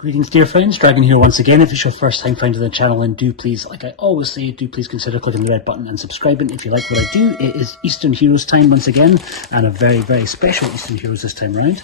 Greetings dear friends, Dragon here once again. If it's your first time finding the channel, then do please, like I always say, do please consider clicking the red button and subscribing if you like what I do. It is Eastern Heroes time once again, and a very, very special Eastern Heroes this time around.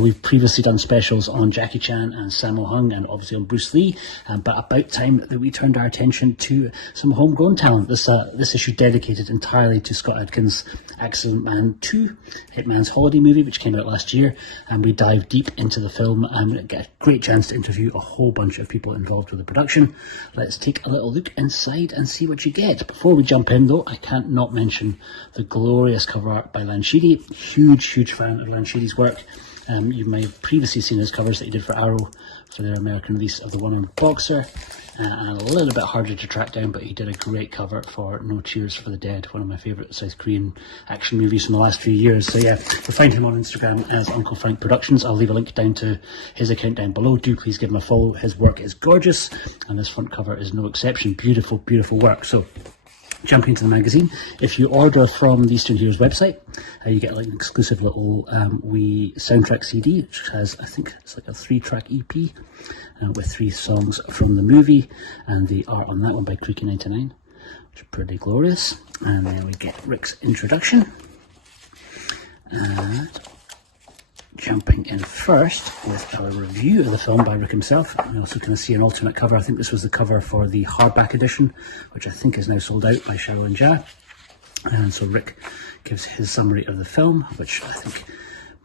We've previously done specials on Jackie Chan and Sammo Hung and obviously on Bruce Lee, but about time that we turned our attention to some homegrown talent. This issue dedicated entirely to Scott Adkins' Accident Man 2, Hitman's holiday movie, which came out last year, and we dive deep into the film and get a great chance to interview a whole bunch of people involved with the production. Let's take a little look inside and see what you get. Before we jump in though, I can't not mention the glorious cover art by Lanchidi. Huge fan of Lanchidi's work. You may have previously seen his covers that he did for Arrow for their American release of The One-Armed Boxer, and a little bit harder to track down, but he did a great cover for No Tears for the Dead, one of my favourite South Korean action movies from the last few years. So yeah, you'll find him on Instagram as Uncle Frank Productions. I'll leave a link down to his account down below. Do please give him a follow. His work is gorgeous, and this front cover is no exception. Beautiful work. So jumping into the magazine, if you order from the Eastern Heroes website, you get like an exclusive little wee soundtrack CD, which has, I think it's like a 3-track EP with 3 songs from the movie, and the art on that one by Creaky99, which is pretty glorious. And then we get Rick's introduction, and jumping in first with a review of the film by Rick himself. I also kind of see an alternate cover. I think this was the cover for the hardback edition, which I think is now sold out by Cheryl and Jia. And so Rick gives his summary of the film, which I think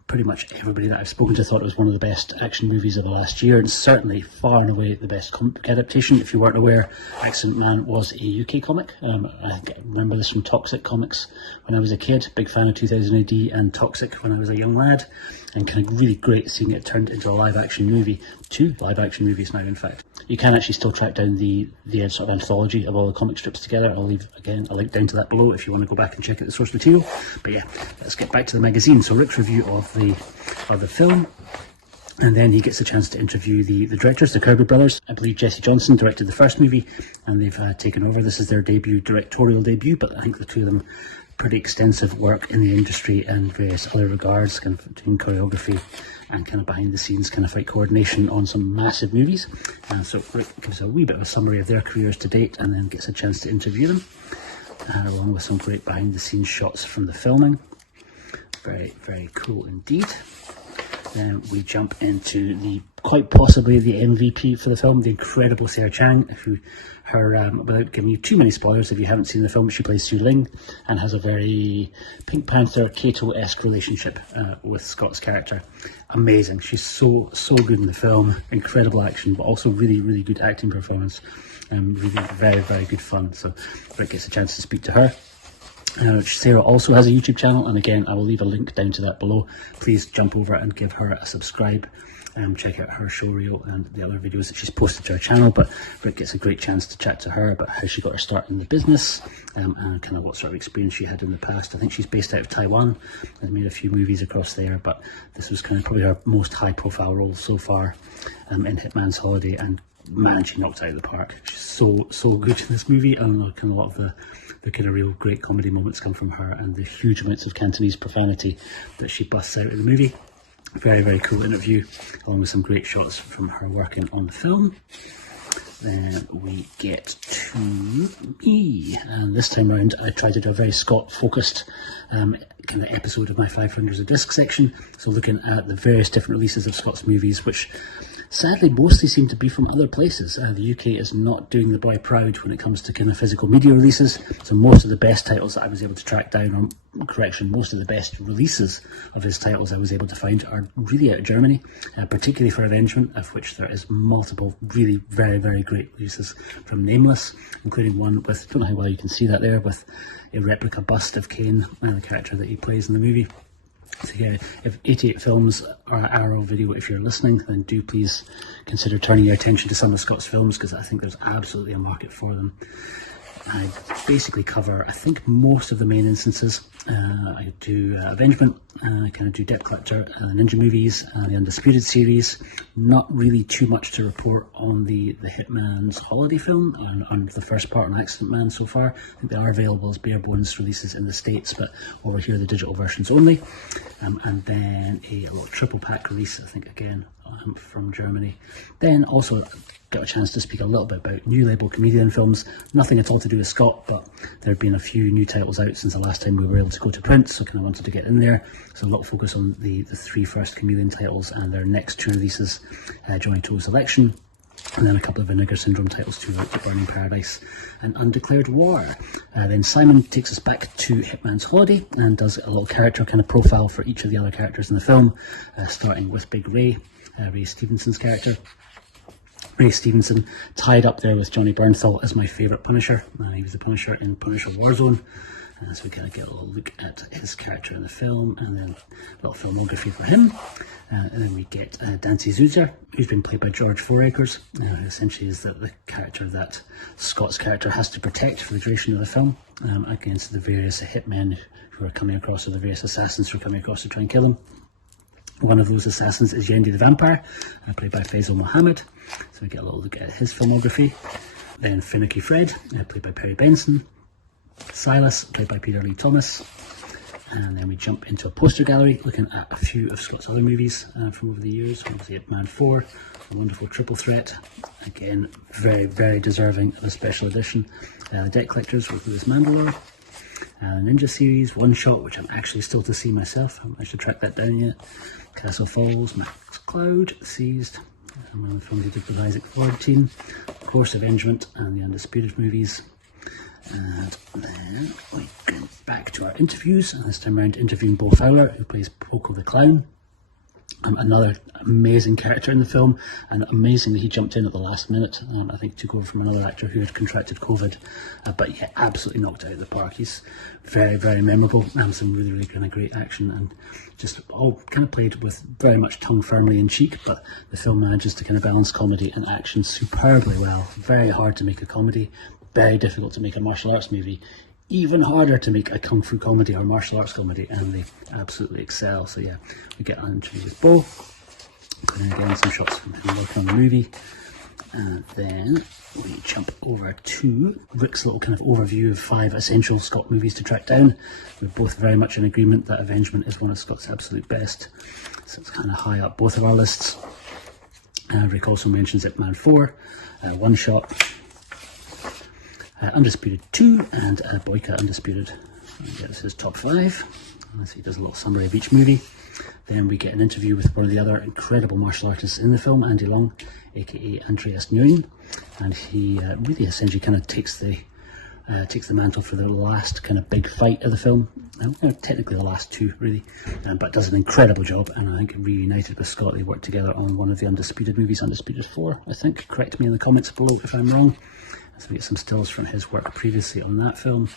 pretty much everybody that I've spoken to thought it was one of the best action movies of the last year, and certainly far and away the best comic book adaptation. If you weren't aware, Accident Man was a UK comic. I remember this from Toxic Comics when I was a kid, big fan of 2000 AD and Toxic when I was a young lad, and kind of really great seeing it turned into a live action movie. 2 live action movies now, in fact. You can actually still track down the sort of anthology of all the comic strips together. I'll leave, again, a link down to that below if you want to go back and check out the source material. But yeah, let's get back to the magazine. So Rick's review of the film, and then he gets a chance to interview the directors, the Kirby Brothers. I believe Jesse Johnson directed the first movie, and they've taken over. This is their directorial debut, but I think the two of them pretty extensive work in the industry and various other regards, kind of doing choreography and kind of behind the scenes kind of fight coordination on some massive movies. And so Rick gives a wee bit of a summary of their careers to date, and then gets a chance to interview them, along with some great behind the scenes shots from the filming. Very cool indeed. Then we jump into quite possibly the MVP for the film, the incredible Sarah Chang, without giving you too many spoilers, if you haven't seen the film, she plays Su Ling and has a very Pink Panther Kato-esque relationship with Scott's character. Amazing. She's so good in the film. Incredible action, but also really good acting performance. Really very good fun. So Rick gets a chance to speak to her. Sarah also has a YouTube channel, and again I will leave a link down to that below. Please jump over and give her a subscribe and check out her show reel and the other videos that she's posted to her channel. But Rick gets a great chance to chat to her about how she got her start in the business, and kind of what sort of experience she had in the past. I think she's based out of Taiwan, has made a few movies across there, but this was kind of probably her most high profile role so far in Hitman's Holiday, and man, she knocked it out of the park. She's so good in this movie, and kind of a lot of the kind of real great comedy moments come from her, and the huge amounts of Cantonese profanity that she busts out in the movie. Very cool interview, along with some great shots from her working on the film. Then we get to me, and this time round I tried to do a very Scott focused kind of episode of my 500s of disc section, so looking at the various different releases of Scott's movies, which sadly mostly seem to be from other places. The UK is not doing the boy proud when it comes to kind of physical media releases, so most of the best titles that I was able to track down, or correction, most of the best releases of his titles I was able to find are really out of Germany, particularly for Avengement, of which there is multiple really very great releases from Nameless, including one with, I don't know how well you can see that there, with a replica bust of Kane, the character that he plays in the movie. So yeah, if 88 Films or Arrow Video, if you're listening, then do please consider turning your attention to some of Scott's films, because I think there's absolutely a market for them. I basically cover, I think, most of the main instances. I do Avengement, I kind of do Debt Collector, Ninja Movies, the Undisputed series. Not really too much to report on the Hitman's Holiday film, and the first part on Accident Man so far. I think they are available as bare bones releases in the States, but over here the digital versions only. And then a little triple pack release, I think again from Germany. Then also got a chance to speak a little bit about new label comedian films. Nothing at all to do with Scott, but there have been a few new titles out since the last time we were able to go to print, so I kind of wanted to get in there. So a lot of focus on the three first chameleon titles and their next two releases, Johnny Toe's Election, and then a couple of Vinegar Syndrome titles too, like The Burning Paradise and Undeclared War. Then Simon takes us back to Hitman's Holiday and does a little character kind of profile for each of the other characters in the film, starting with Big Ray, Ray Stevenson's character. Ray Stevenson, tied up there with Johnny Bernthal as my favourite Punisher. He was the Punisher in Punisher Warzone. So we kind of get a little look at his character in the film, and then a little filmography for him. And then we get Dancy Zuzer, who's been played by George Forackers, who essentially is the character that Scott's character has to protect for the duration of the film, against the various hitmen who are coming across, or the various assassins who are coming across to try and kill him. One of those assassins is Yendi the Vampire, played by Faisal Muhammad. So we get a little look at his filmography. Then Finicky Fred, played by Perry Benson. Silas, played by Peter Lee Thomas. And then we jump into a poster gallery, looking at a few of Scott's other movies from over the years. Obviously Hitman 4, a wonderful triple threat. Again, very, very deserving of a special edition. The Debt Collectors with Louis Mandalore. Ninja Series, One Shot, which I'm actually still to see myself. I haven't actually tracked that down yet. Castle Falls, Max Cloud, Seized, one of the films he did with Isaac Ford team. Of course, Avengement and the Undisputed movies. And then we go back to our interviews, and this time around interviewing Beau Fowler, who plays Poco the Clown. Another amazing character in the film, and amazing that he jumped in at the last minute. I think took over from another actor who had contracted COVID, but yeah, absolutely knocked it out of the park. He's very, very memorable, and some really, really kind of great action, and just all kind of played with very much tongue firmly in cheek, but the film manages to kind of balance comedy and action superbly well. Very hard to make a comedy, very difficult to make a martial arts movie, even harder to make a kung fu comedy or martial arts comedy, and they absolutely excel. So yeah, we get an interview with Beau, and again some shots from him working on the movie, and then we jump over to Rick's little kind of overview of 5 essential Scott movies to track down. We're both very much in agreement that Avengement is one of Scott's absolute best, so it's kind of high up both of our lists. Rick also mentions Hitman 4, One Shot, Undisputed 2, and Boyka Undisputed. That's his top 5. So he does a little summary of each movie. Then we get an interview with one of the other incredible martial artists in the film, Andy Long, aka Andreas Nguyen, and he really essentially kind of takes the mantle for the last kind of big fight of the film. Technically the last 2 really, but does an incredible job, and I think reunited with Scott. They worked together on one of the Undisputed movies, Undisputed 4, I think. Correct me in the comments below if I'm wrong. So we get some stills from his work previously on that film,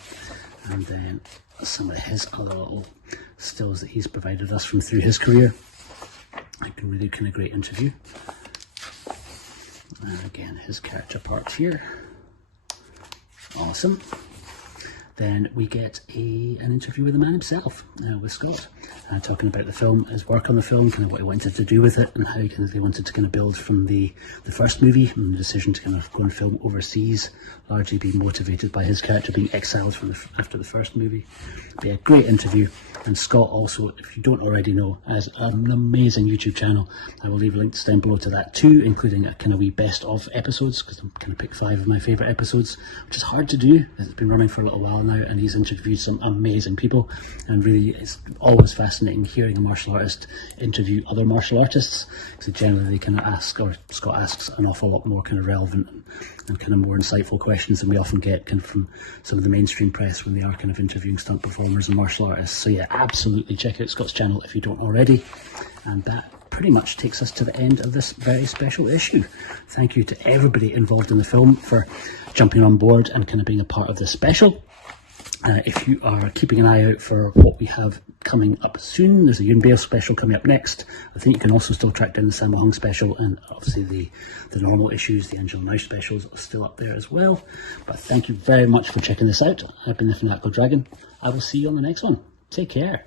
and then some of his other little stills that he's provided us from through his career. Like a really kind of great interview. And again, his character parts here. Awesome. Then we get an interview with the man himself, with Scott, talking about the film, his work on the film, kind of what he wanted to do with it, and how kind of they wanted to kind of build from the first movie, and the decision to kind of go and film overseas, largely being motivated by his character being exiled from after the first movie. But yeah, great interview. And Scott also, if you don't already know, has an amazing YouTube channel. I will leave links down below to that too, including a kind of wee best of episodes, because I'm kind of picked 5 of my favourite episodes, which is hard to do. It's been running for a little while now, and he's interviewed some amazing people, and really it's always fascinating hearing a martial artist interview other martial artists, because generally they kind of ask, or Scott asks, an awful lot more kind of relevant and kind of more insightful questions than we often get kind of from some of the mainstream press when they are kind of interviewing stunt performers and martial artists. So yeah, absolutely check out Scott's channel if you don't already. And that pretty much takes us to the end of this very special issue. Thank you to everybody involved in the film for jumping on board and kind of being a part of this special. If you are keeping an eye out for what we have coming up soon, there's a Yuen Beo special coming up next. I think you can also still track down the Sammo Hung special, and obviously the normal issues, the Angel Mouse specials, are still up there as well. But thank you very much for checking this out. I've been the Fanatical Dragon. I will see you on the next one. Take care.